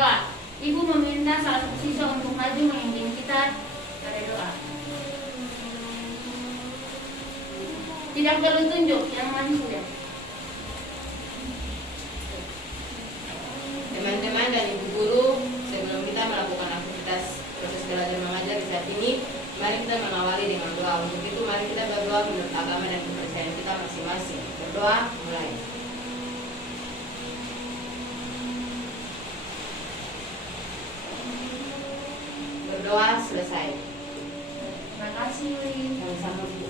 berdoa. Ibu meminta salah satu siswa untuk maju memimpin kita pada doa. Tidak perlu tunjuk, yang maju ya. Teman-teman dan ibu guru, sebelum kita melakukan aktivitas proses belajar mengajar di saat ini, mari kita mengawali dengan doa. Untuk itu mari kita berdoa menurut agama dan kepercayaan kita masing-masing. Berdoa mulai. Berdoa selesai. Terima kasih, Yuli. Sama-sama Bu.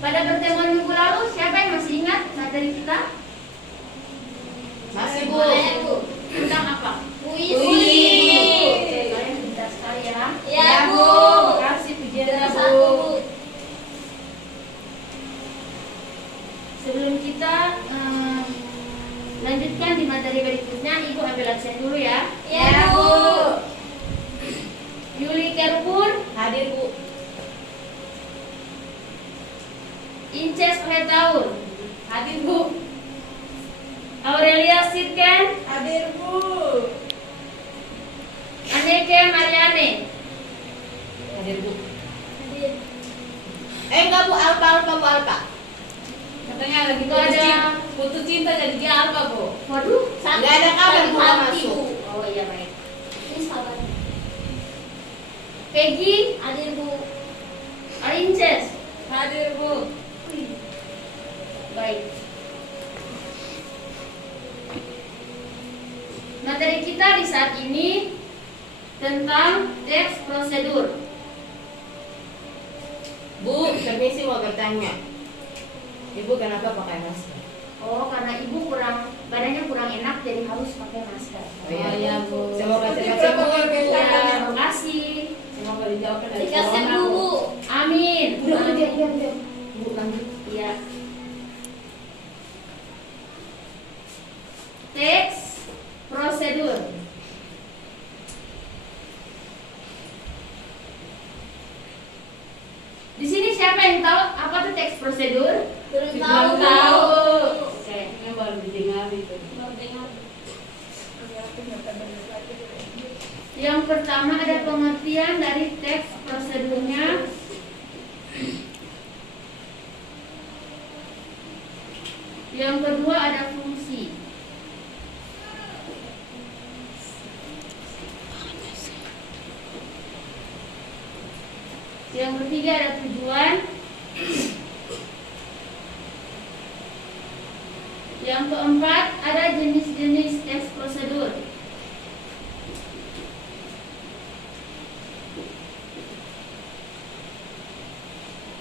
Pada pertemuan minggu lalu, siapa yang masih ingat materi kita? Masih Bu. Tentang apa? Puisi. Kalian pintar sekali ya. Ya Bu. Terima kasih pujian Bu. Sebelum kita lanjutkan di materi berikutnya, Ibu ambil absen dulu ya. Ya Bu. Yuli Kerupur, Hadir Bu. Inces Hetaur, Hadir Bu. Aurelia Sitken, Hadir Bu. Aneke Mariane. Hadir Bu. Enggak Bu, Alpa Bu, Alpa. Katanya lagi Itu ada putus cinta jadi dia Alpa Bu. waduh, Nggak ada kabar Bu masuk. Oh iya baik. Ini sabar. Peggy, Hadir Bu. Inces. Hadir Bu. Baik. Materi kita di saat ini tentang teks prosedur. Bu, permisi mau bertanya. Ibu kenapa pakai masker? Oh, karena ibu badannya kurang enak jadi harus pakai masker. Oh iya Bu. Semoga cepat sembuh Bu. Ya, terima kasih. Semoga dijauhkan dari Dikasih corona Bu. Bu. Amin. Udah, Amin. Bu lanjut. Iya. Teks prosedur. Di sini siapa yang tahu apa tuh teks prosedur? Belum Belum tahu. tahu. Oke. Ini baru didengar itu. Belum dengar. Yang pertama ada pengertian dari teks prosedurnya. Yang kedua ada fungsi. Yang ketiga ada tujuan. Yang keempat ada jenis-jenis teks prosedur.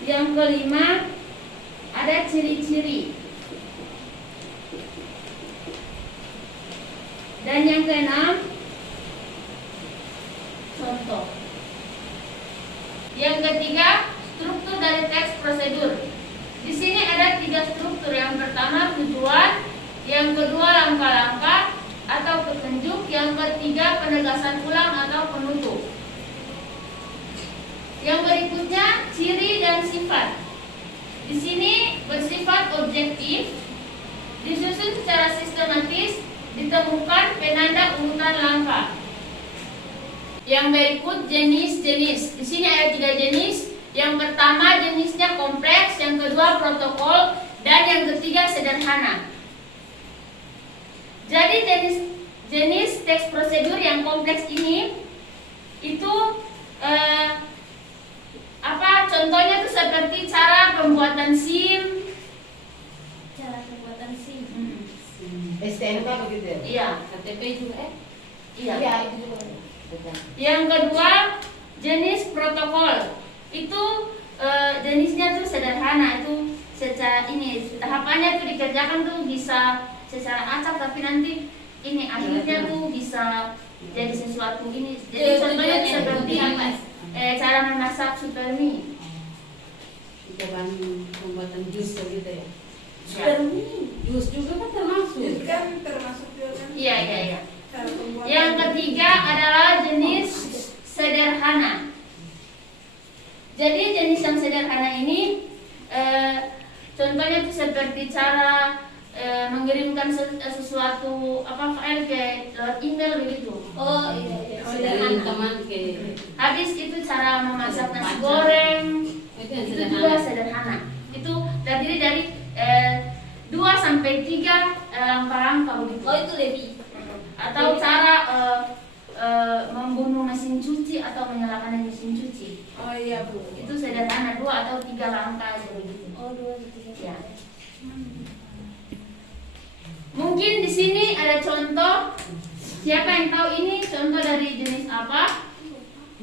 Yang kelima ada ciri-ciri. Dan yang keenam contoh. Yang ketiga struktur dari teks prosedur. Di sini ada 3 struktur. Yang pertama tujuan, yang kedua langkah-langkah atau petunjuk, yang ketiga penegasan ulang atau penutup. Yang berikutnya ciri dan sifat. Di sini bersifat objektif, disusun secara sistematis, ditemukan penanda urutan langkah. Yang berikut jenis-jenis. Di sini ada 3 jenis. Yang pertama jenisnya kompleks, yang kedua protokol, dan yang ketiga sederhana. Jadi jenis teks prosedur yang kompleks ini itu contohnya tuh seperti cara pembuatan SIM. Cara pembuatan SIM. STNK begitu ya? Iya. KTP juga Iya. Iya, itu juga. Betul. Yang kedua jenis protokol. Itu jenisnya tuh sederhana, itu secara tahapannya tuh dikerjakan tuh bisa secara acak, tapi nanti ini akhirnya tuh bisa jadi sesuatu ini. Jadi contohnya tuh seperti cara memasak super mie. Coba pembuatan jus begitu ya? Ya. Jus juga kan termasuk. Jus kan termasuk juga kan? Iya. Cara pembuatan. Yang ketiga adalah jenis sederhana. Jadi jenis yang sederhana ini contohnya tuh seperti cara mengirimkan sesuatu file ke lewat email begitu. Oh iya. Dari teman ke Habis itu cara memasak nasi goreng itu yang itu sederhana. juga sederhana. Itu terdiri dari 2 sampai 3 langkah-langkah begitu. Oh itu lebih. Atau cara membunuh mesin cuci atau menyalakan mesin cuci. Oh iya Bu. Itu sederhana 2 atau 3 langkah aja begitu. Oh 2 3. Ya. Mungkin di sini ada contoh. Siapa yang tahu ini contoh dari jenis apa?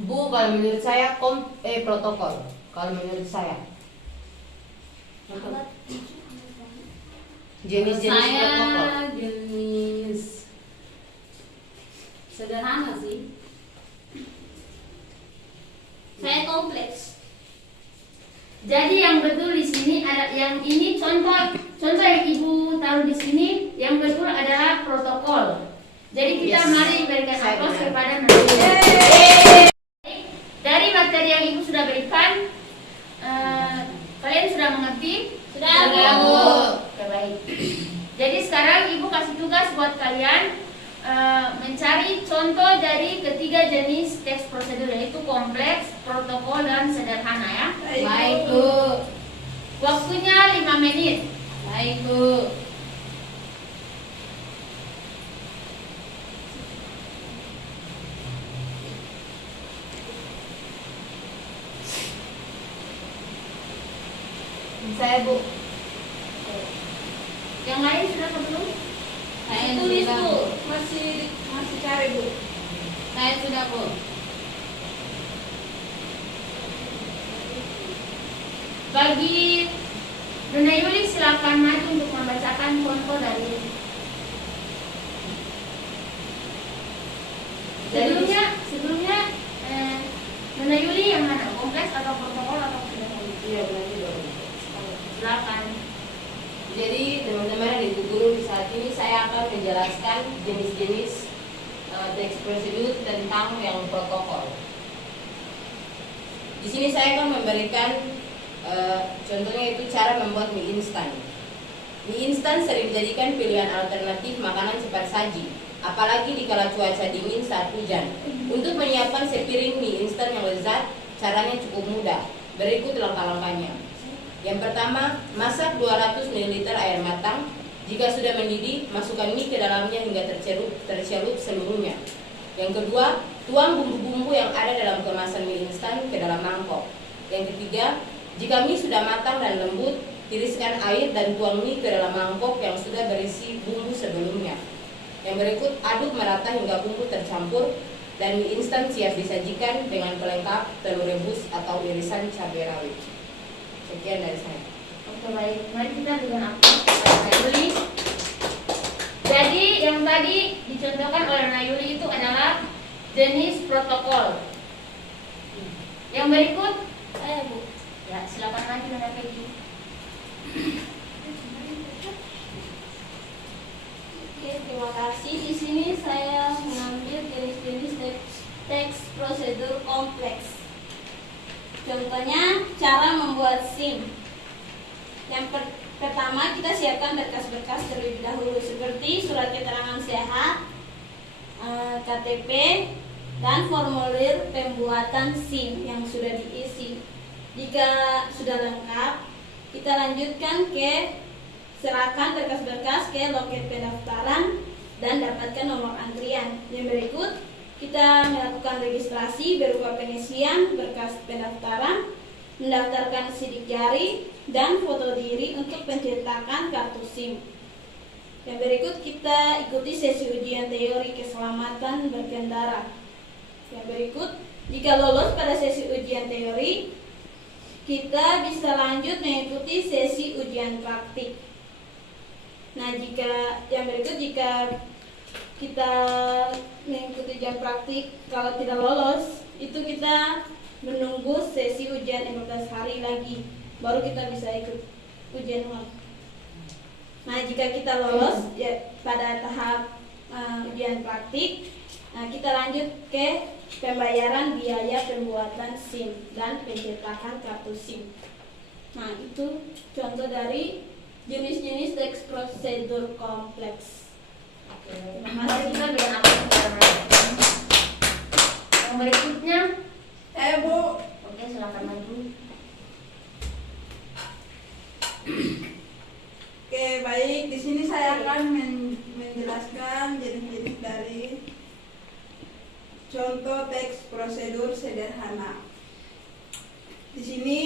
Bu, kalau menurut saya protokol. Kalau menurut saya jenis-jenis protokol. Saya jenis sederhana sih. Saya kompleks. Jadi yang betul di sini ada yang ini contoh yang Ibu taruh di sini yang betul adalah protokol. Jadi kita Yes. mari berikan Saya aplaus benar. kepada Nabi. Dari materi yang Ibu sudah berikan, kalian sudah mengerti? Sudah, Bu. Oke, baik. Jadi sekarang Ibu kasih tugas buat kalian mencari contoh dari ketiga jenis teks prosedur, yaitu kompleks, protokol, dan sederhana ya. Baik, Bu. Waktunya 5 menit. Baik, Bu. Saya, Bu. Yang lain sudah belum? Saya Tulis sudah, Bu. Masih cari Bu. Saya sudah, Bu. Bagi Dona Yuli silakan maju untuk membacakan contoh dari sebelumnya Dona Yuli yang mana? Kompleks atau protokol atau sederhana? Iya, benar juga, Bu. Silakan. Jadi teman-teman dan ibu guru, di saat ini saya akan menjelaskan jenis-jenis teks prosedur tentang yang protokol. Di sini saya akan memberikan contohnya itu cara membuat mie instan. Mie instan sering dijadikan pilihan alternatif makanan cepat saji, apalagi di kala cuaca dingin saat hujan. Untuk menyiapkan sepiring mie instan yang lezat, caranya cukup mudah. Berikut langkah-langkahnya. Yang pertama, masak 200 ml air matang. Jika sudah mendidih, masukkan mie ke dalamnya hingga tercelup seluruhnya. Yang kedua, tuang bumbu-bumbu yang ada dalam kemasan mie instan ke dalam mangkok. Yang ketiga, jika mie sudah matang dan lembut, tiriskan air dan tuang mie ke dalam mangkok yang sudah berisi bumbu sebelumnya. Yang berikut, aduk merata hingga bumbu tercampur dan mie instan siap disajikan dengan pelengkap telur rebus atau irisan cabai rawit. Sekian dari saya. Oke, baik. Mari kita dengan aplaus kepada Dona Yuli. Jadi yang tadi dicontohkan oleh Dona Yuli itu adalah jenis protokol. Yang berikut, Saya Bu. ya silakan lagi Dona Peggy. Oke, terima kasih. Di sini saya mengambil jenis-jenis teks prosedur kompleks. Contohnya cara membuat SIM. Yang pertama kita siapkan berkas-berkas terlebih dahulu seperti surat keterangan sehat, KTP, dan formulir pembuatan SIM yang sudah diisi. Jika sudah lengkap, kita lanjutkan ke serahkan berkas-berkas ke loket pendaftaran dan dapatkan nomor antrian. Yang berikut, kita melakukan registrasi berupa pengisian berkas pendaftaran, mendaftarkan sidik jari, dan foto diri untuk pencetakan kartu SIM. Yang berikut, kita ikuti sesi ujian teori keselamatan berkendara. Yang berikut, jika lolos pada sesi ujian teori, kita bisa lanjut mengikuti sesi ujian praktik. Nah, jika kita mengikuti ujian praktik, kalau tidak lolos, itu kita menunggu sesi ujian 15 hari lagi, baru kita bisa ikut ujian ulang. Nah, jika kita lolos ya, pada tahap ujian praktik, nah, kita lanjut ke pembayaran biaya pembuatan SIM dan pencetakan kartu SIM. Nah, itu contoh dari jenis-jenis teks prosedur kompleks. Oke, terima kasih. Kita bilang apa sekarang? Yang berikutnya, Bu. oke silakan maju. Oke, baik. Di sini saya akan menjelaskan jenis-jenis dari contoh teks prosedur sederhana. Di sini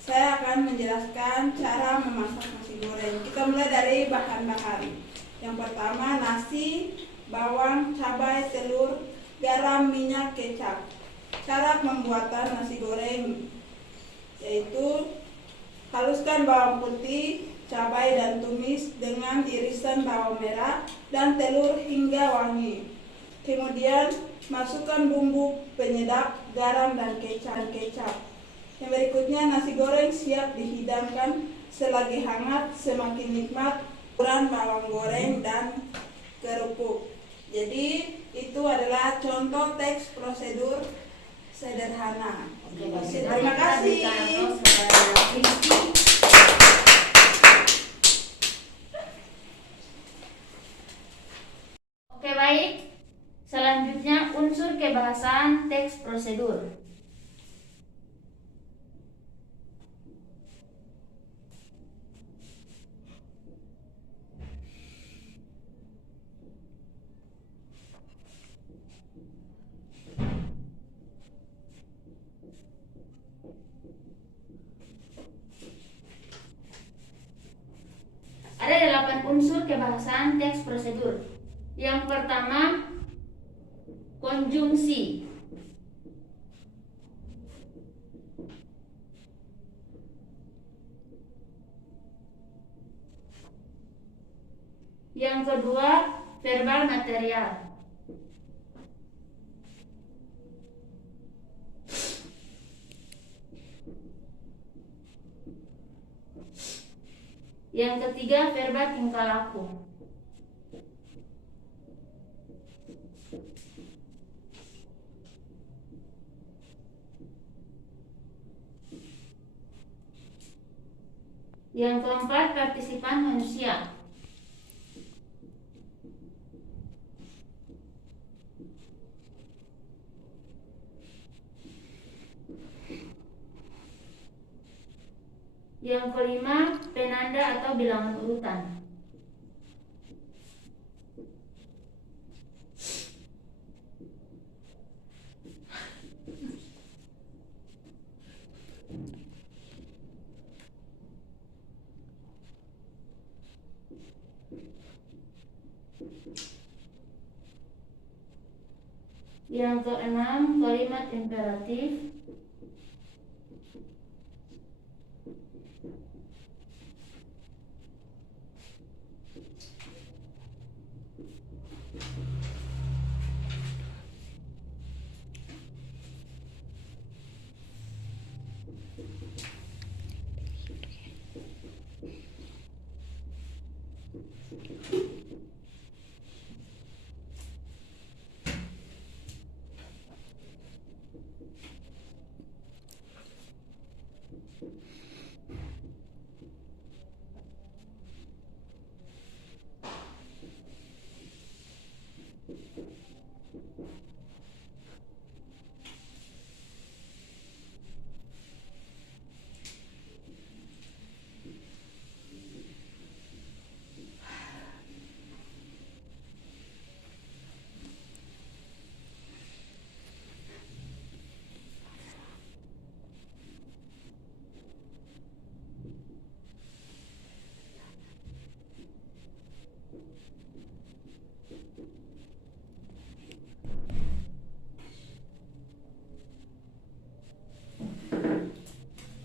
saya akan menjelaskan cara memasak nasi goreng. Kita mulai dari bahan-bahan. Yang pertama, nasi, bawang, cabai, telur, garam, minyak, kecap. Cara pembuatan nasi goreng yaitu haluskan bawang putih, cabai dan tumis dengan irisan bawang merah dan telur hingga wangi. Kemudian masukkan bumbu penyedap, garam dan kecap. Yang berikutnya, nasi goreng siap dihidangkan. Selagi hangat, semakin nikmat. Ukuran bawang goreng dan kerupuk. Jadi itu adalah contoh teks prosedur sederhana. Terima kasih. Oke baik, selanjutnya unsur kebahasan teks prosedur. Ada 8 unsur kebahasan teks prosedur. Yang pertama, konjungsi. Yang kedua, verbal material. Yang ketiga, verba tingkah laku. Yang keempat, partisipan manusia. Yang kelima, penanda atau bilangan urutan. Yang keenam, kalimat imperatif.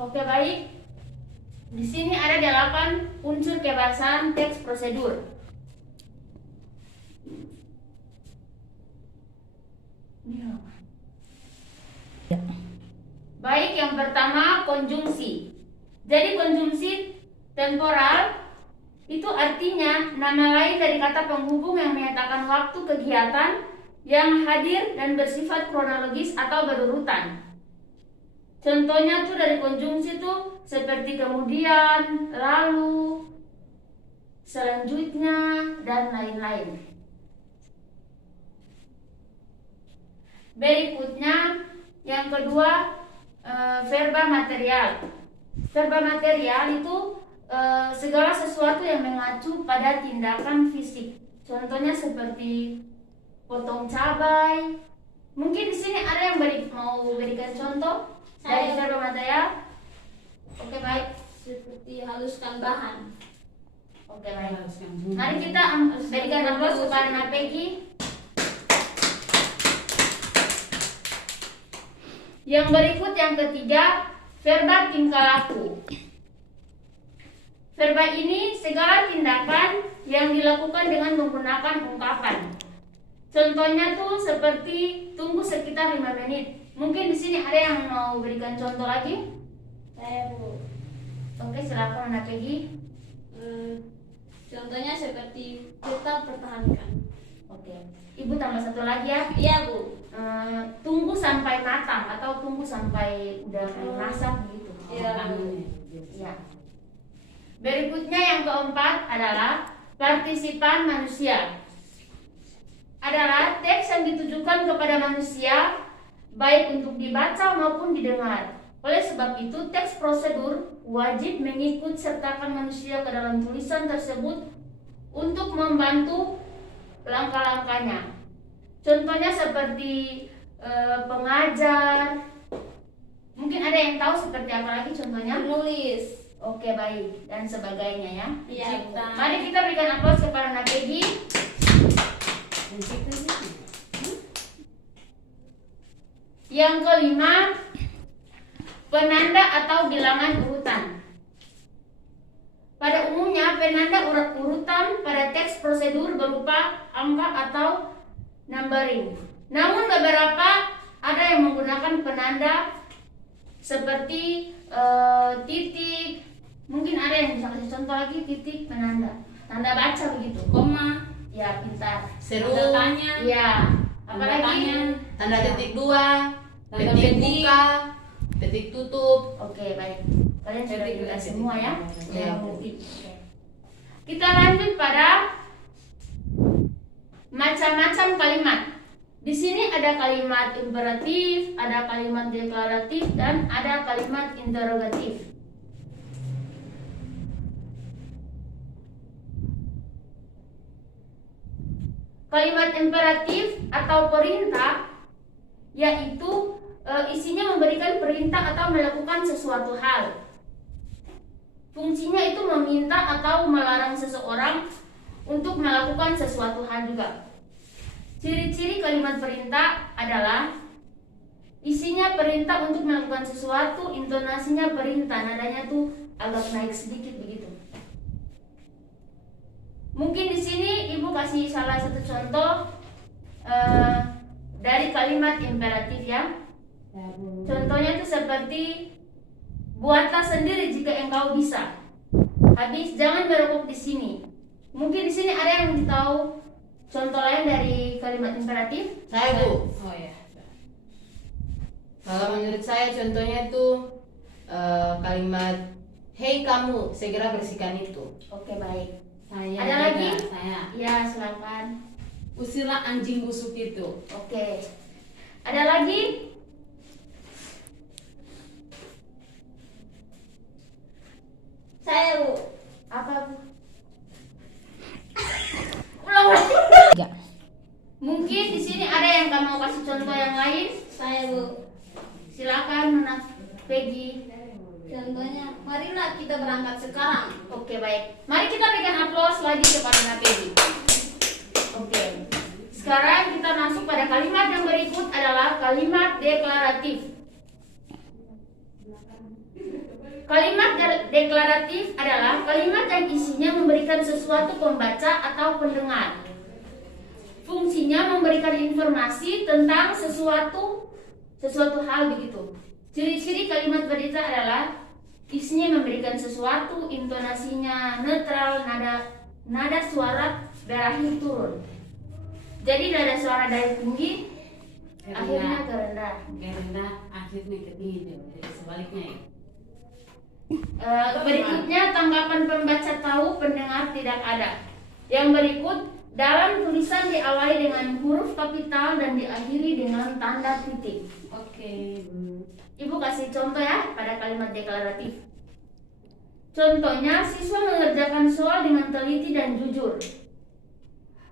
Oke baik. Di sini ada 8 unsur kebahasan teks prosedur. Baik, yang pertama konjungsi. Jadi konjungsi temporal itu artinya nama lain dari kata penghubung yang menyatakan waktu kegiatan yang hadir dan bersifat kronologis atau berurutan. Contohnya tuh dari konjungsi tuh seperti kemudian, lalu, selanjutnya, dan lain-lain. Berikutnya, yang kedua, verba material. Verba material itu segala sesuatu yang mengacu pada tindakan fisik. Contohnya seperti potong cabai. Mungkin di sini ada yang mau berikan contoh dari verba material. Oke, baik. Seperti haluskan bahan. Oke, baik. Mari kita berikan aplaus kepada Nak Peggy. Yang berikut, yang ketiga, verba tingkah laku. Verba ini segala tindakan yang dilakukan dengan menggunakan ungkapan. Contohnya tuh seperti tunggu sekitar 5 menit. Mungkin di sini ada yang mau berikan contoh lagi? Saya, Bu. Oke, silakan Nak Peggy. Contohnya seperti tetap pertahankan. Oke. Ibu tambah satu lagi ya. Iya, Bu. Tunggu sampai matang atau tunggu sampai udah masak gitu. Iya. Ya. Berikutnya yang keempat adalah partisipan manusia. Adalah teks yang ditujukan kepada manusia baik untuk dibaca maupun didengar. Oleh sebab itu, teks prosedur wajib mengikut sertakan manusia ke dalam tulisan tersebut untuk membantu langkah-langkahnya. Contohnya seperti pengajar. Mungkin ada yang tahu seperti apa lagi contohnya? Menulis. Oke, baik, dan sebagainya ya. Iya, Bu. Mari kita berikan aplaus kepada Nak Peggy. Yang kelima, penanda atau bilangan urutan. Pada umumnya, penanda urutan pada teks prosedur berupa angka atau numbering. Namun beberapa ada yang menggunakan penanda seperti titik. Mungkin ada yang bisa kasih contoh lagi, titik, penanda, tanda baca begitu. Koma, Ya, pintar. Seru. tanda tanya, Ya, tanda apalagi? tanya, Tanda titik 2, Tanda titik petik. buka, titik tutup. Oke, baik. Kalian sudah Titik, juga titik. semua ya? Ya. Oke. Kita lanjut pada macam-macam kalimat. Di sini ada kalimat imperatif, ada kalimat deklaratif, dan ada kalimat interrogatif. Kalimat imperatif atau perintah yaitu isinya memberikan perintah atau melakukan sesuatu hal. Fungsinya itu meminta atau melarang seseorang untuk melakukan sesuatu hal juga. Ciri-ciri kalimat perintah adalah isinya perintah untuk melakukan sesuatu, intonasinya perintah, nadanya tuh agak naik sedikit begitu. Mungkin di sini Ibu kasih salah satu contoh dari kalimat imperatif ya. Contohnya itu seperti buatlah sendiri jika engkau bisa. Habis jangan berokok di sini. Mungkin di sini ada yang tahu contoh lain dari kalimat imperatif? Saya, Bu. Oh ya. Kalau menurut saya contohnya itu kalimat hei kamu, segera bersihkan itu. Oke, baik. Saya Ada juga, lagi? Saya. Ya, silakan. Usirlah anjing busuk itu. Oke. Ada lagi? Saya, Bu. Apa, Bu? Ulang lagi. Mungkin di sini ada yang kamu mau kasih contoh yang lain? Saya, Bu. Silakan, Nona Peggy. Contohnya, marilah kita berangkat sekarang. Oke, baik. Mari kita berikan aplaus lagi kepada Nona Peggy. Oke. Sekarang kita masuk pada kalimat yang berikut adalah kalimat deklaratif. Kalimat deklaratif adalah kalimat yang isinya memberikan sesuatu pembaca atau pendengar. Fungsinya memberikan informasi tentang sesuatu hal begitu. Ciri-ciri kalimat berita adalah isinya memberikan sesuatu, intonasinya netral, nada suara berakhir turun. Jadi nada suara dari tinggi akhirnya ke rendah. Ke rendah, akhirnya ke tinggi. Jadi sebaliknya ya. Berikutnya tanggapan pembaca tahu, pendengar tidak ada. Yang berikut, dalam tulisan diawali dengan huruf kapital dan diakhiri dengan tanda titik. Oke. Ibu kasih contoh ya pada kalimat deklaratif. Contohnya, siswa mengerjakan soal dengan teliti dan jujur.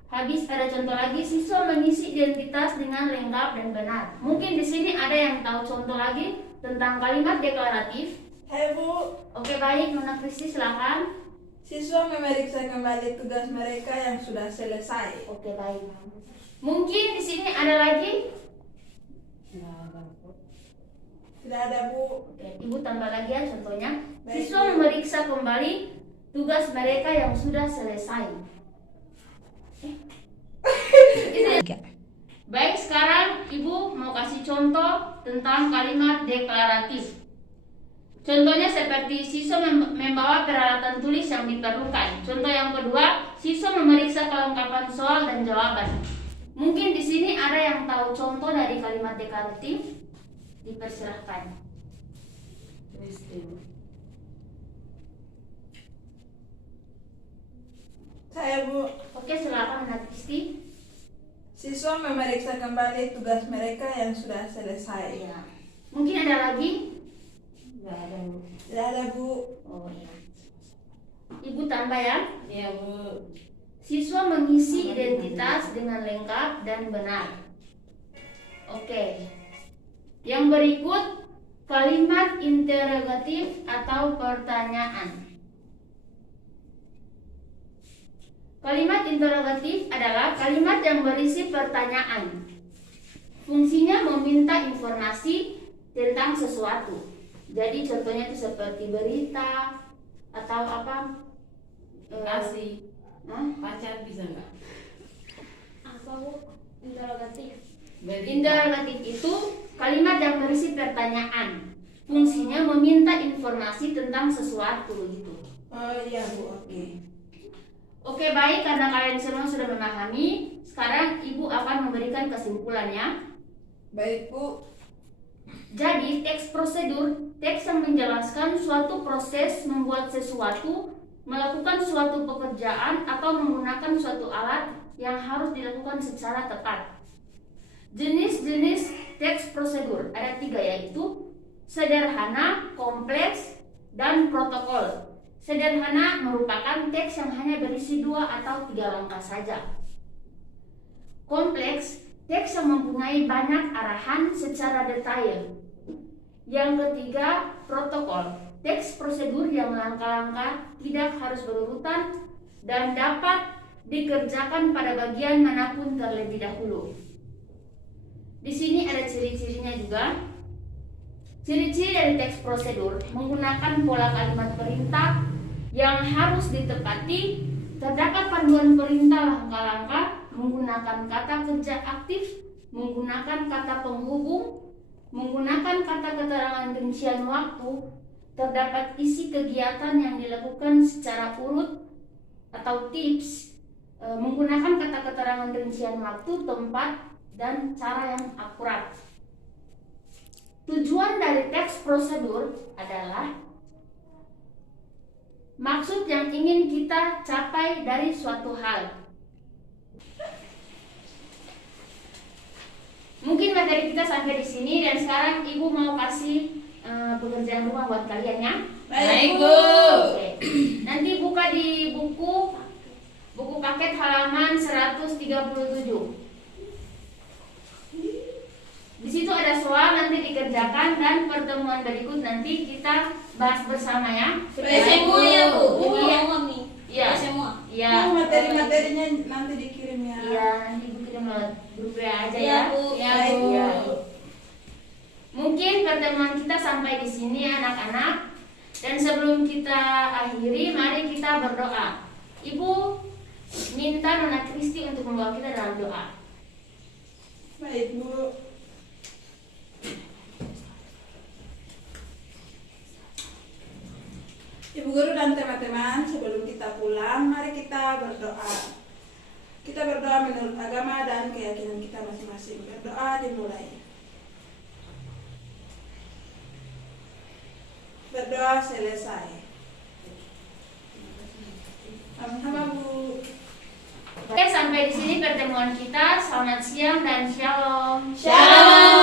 Habis ada contoh lagi, siswa mengisi identitas dengan lengkap dan benar. Mungkin di sini ada yang tahu contoh lagi tentang kalimat deklaratif. Hai Bu, Oke baik, Nona Kristi silakan. siswa memeriksa kembali tugas mereka yang sudah selesai. Oke baik. Mungkin di sini ada lagi. Tidak ada Bu. Oke, Ibu tambah lagi ya contohnya. Baik, Siswa Bu. memeriksa kembali tugas mereka yang sudah selesai. Itu ya. Baik, sekarang Ibu mau kasih contoh tentang kalimat deklaratif. Contohnya seperti siswa membawa peralatan tulis yang diperlukan. Contoh yang kedua, siswa memeriksa kelengkapan soal dan jawaban. Mungkin di sini ada yang tahu contoh dari kalimat deklaratif. Dipersilahkan. Saya Bu, Oke, silakan Nona Kristi. siswa memeriksa kembali tugas mereka yang sudah selesai. Ya. Mungkin ada lagi? Tidak ada Bu. Oh iya. Ibu tambah ya. Iya Bu. Siswa mengisi identitas dengan lengkap dan benar. Oke. Yang berikut kalimat interrogatif atau pertanyaan. Kalimat interrogatif adalah kalimat yang berisi pertanyaan. Fungsinya meminta informasi tentang sesuatu. Jadi contohnya itu seperti berita atau apa? Kasih. Hah? Pacar bisa nggak? Apa Bu? Interrogatif. Interrogatif itu kalimat yang berisi pertanyaan. Fungsinya meminta informasi tentang sesuatu gitu. Oh iya Bu, oke. Oke baik, karena kalian semua sudah memahami, sekarang Ibu akan memberikan kesimpulannya. Baik Bu. Jadi teks prosedur, teks yang menjelaskan suatu proses membuat sesuatu, melakukan suatu pekerjaan atau menggunakan suatu alat yang harus dilakukan secara tepat. Jenis-jenis teks prosedur ada 3, yaitu sederhana, kompleks, dan protokol. Sederhana merupakan teks yang hanya berisi 2 atau 3 langkah saja. Kompleks, teks yang mempunyai banyak arahan secara detail. Yang ketiga, protokol, teks prosedur yang langkah-langkah tidak harus berurutan dan dapat dikerjakan pada bagian manapun terlebih dahulu. Di sini ada ciri-cirinya juga. Ciri-ciri dari teks prosedur menggunakan pola kalimat perintah yang harus ditepati, terdapat panduan perintah langkah-langkah, menggunakan kata kerja aktif, menggunakan kata penghubung, menggunakan kata keterangan rincian waktu, terdapat isi kegiatan yang dilakukan secara urut atau tips, menggunakan kata keterangan rincian waktu, tempat, dan cara yang akurat. Tujuan dari teks prosedur adalah maksud yang ingin kita capai dari suatu hal. Mungkin materi kita sampai di sini, dan sekarang Ibu mau kasih pekerjaan rumah buat kalian ya. Baik Bu. Oke. Nanti buka di buku paket halaman 137. Di situ ada soal, nanti dikerjakan, dan pertemuan berikut nanti kita bahas bersama ya. Sudah semua ya Bu. Bu Iya. mau nih. Iya. Sudah semua. Iya. Bu, materi-materinya nanti dikirim ya. Iya, nanti Ibu kirim lewat grup WA aja Iya, ya. Bu. Iya, Baik, Bu. Bu. Iya. Mungkin pertemuan kita sampai di sini anak-anak. Dan sebelum kita akhiri, mari kita berdoa. Ibu minta Nona Kristi untuk membawa kita dalam doa. Baik Bu. Ibu guru dan teman-teman, sebelum kita pulang, mari kita berdoa. Kita berdoa menurut agama dan keyakinan kita masing-masing. Berdoa dimulai. Berdoa 2 selesai. Sama-sama Bu. Oke, sampai di sini pertemuan kita. Selamat siang dan shalom. Shalom.